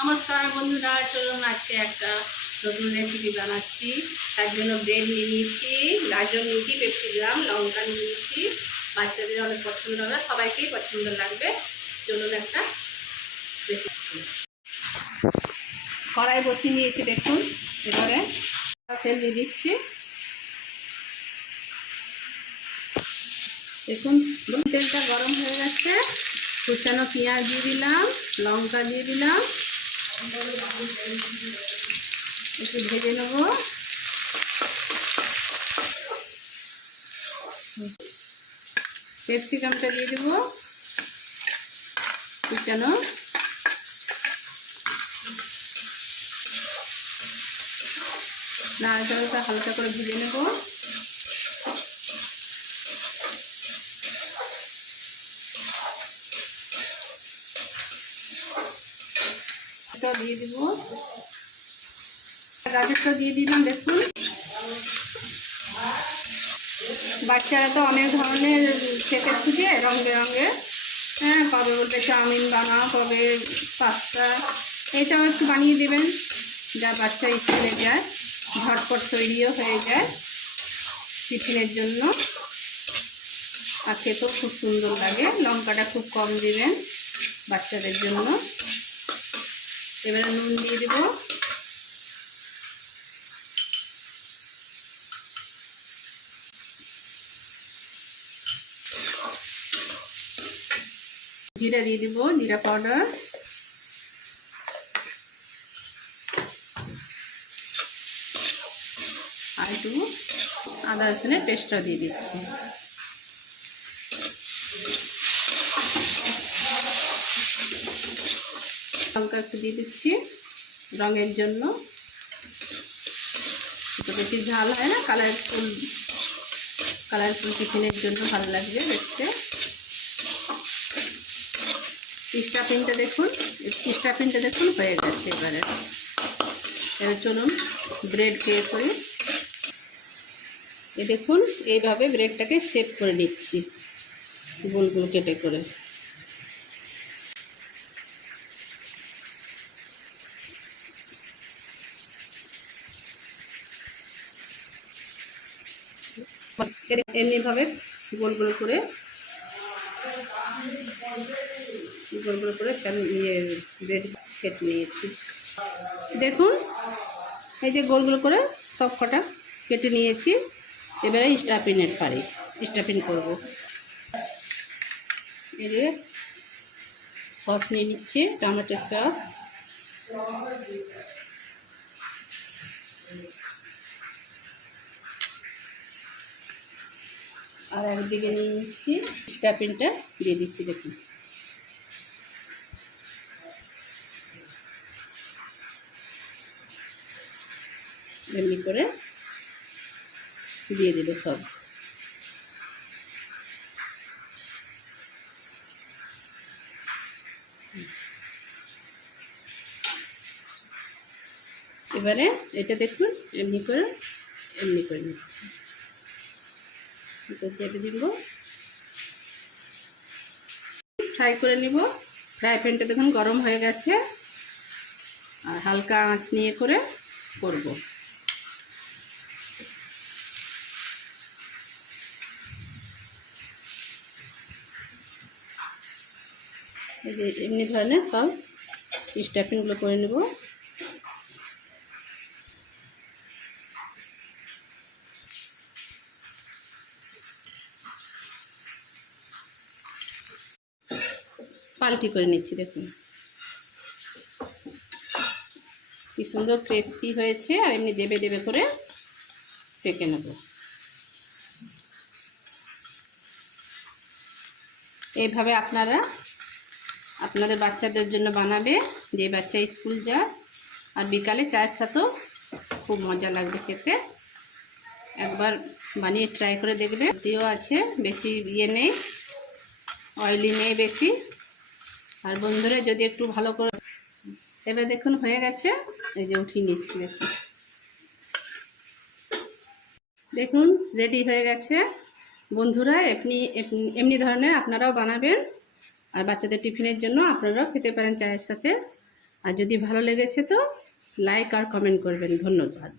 নমস্কার বন্ধুরা, চলুন আজকে একটা নতুন রেসিপি বানাচ্ছি। তার জন্য ব্রেড নিয়ে নিয়েছি, গাজর নিয়েছি পেপসিগ্রাম লঙ্কা নিয়ে নিয়েছি। বাচ্চাদের অনেক পছন্দ হবে, সবাইকেই পছন্দ লাগবে। চলুন একটা রেসিপি কড়াই বসিয়ে নিয়েছি, দেখুন, এবারে তেল দিয়ে দিচ্ছি। দেখুন, তেলটা গরম হয়ে গেছে। কুচানো পেঁয়াজ দিয়ে দিলাম, লঙ্কা দিয়ে দিলাম। একটু ভেজে নেব। ক্যাপসিকামটা দিয়ে দেবো। কুচানো। নাড়াচাড়াটা হালকা করে ভেজে নেব। দিয়ে দিব। গাজরটা দিয়ে দিলাম, দেখুন। বাচ্চারা তো অনেক ধরনের খেতে খুঁজে রঙ বেরঙের হ্যাঁ কবে বলতে চাউমিন বানাও, কবে পাস্তা। এটাও একটু বানিয়ে দেবেন, যা বাচ্চা স্কুলে যায়, ঝটপট তৈরিও হয়ে যায় টিফিনের জন্য। আর খেতেও খুব সুন্দর লাগে, লঙ্কাটা খুব কম দিবেন বাচ্চাদের জন্য। এবারে নুন দিয়ে দেব। জিরা দিয়ে দিব, জিরা পাউডার। আর একটু আদা রসুনের পেস্টটা দিয়ে দিচ্ছি। লঙ্কা একটু দিয়ে দিচ্ছি রঙের জন্য। বেশি ঝাল হয় না কালারফুল কালারফুল টিফিনের জন্য ভালো লাগবে দেখতে। স্টাফিংটা দেখুন স্টাফিংটা দেখুন, হয়ে গেছে এবারে। এবার চলুন ব্রেড কে করি। এ দেখুন, এইভাবে ব্রেডটাকে সেভ করে নিচ্ছি। গোল গোল কেটে করে। এমনিভাবে গোল গোল করে গোল গোল করে ইয়ে ব্রেড কেটে নিয়েছি। দেখুন, এই যে গোল গোল করে সব কটা কেটে নিয়েছি। এবারে স্টাফিনের পারি, স্টাফিন করব। এই যে সস নিয়ে নিচ্ছি, টমেটো সস। আর একদিকে নিয়ে নিচ্ছি স্টাফিনটা দিয়ে দিচ্ছি দেখুন। এমনি করে দিয়ে দেবে সব। এবারে এটা দেখুন, এমনি করে এমনি করে নিচ্ছি। কেটে দিব। ফ্রাই করে নিব। ফ্রাই প্যানটা দেখুন গরম হয়ে গেছে। আর হালকা আঁচ নিয়ে করে করব। এমনি ধরনের সব স্টাফিংগুলো করে নেব। পাল্টি করে নিচ্ছি, দেখুন। কি সুন্দর ক্রিসপি হয়েছে, আর এমনি দেবে দেবে করে সেকে নেব। এইভাবে আপনারা আপনাদের বাচ্চাদের জন্য বানাবে, যে বাচ্চা স্কুল যায়, আর বিকালে চায়ের সাথেও খুব মজা লাগবে খেতে। একবার বানিয়ে ট্রাই করে দেখবে। দিও আছে, বেশি ইয়ে নেই অয়েলি নেই বেশি। আর বন্ধুরা যদি একটু ভালো করে এবার দেখুন হয়ে গেছে। এই যে উঠিয়ে নিচ্ছি দেখুন। দেখুন রেডি হয়ে গেছে। বন্ধুরা, এমনি এমনি ধরনের আপনারাও বানাবেন। আর বাচ্চাদের টিফিনের জন্য আপনারাও খেতে পারেন চায়ের সাথে। আর যদি ভালো লেগেছে তো লাইক আর কমেন্ট করবেন। ধন্যবাদ।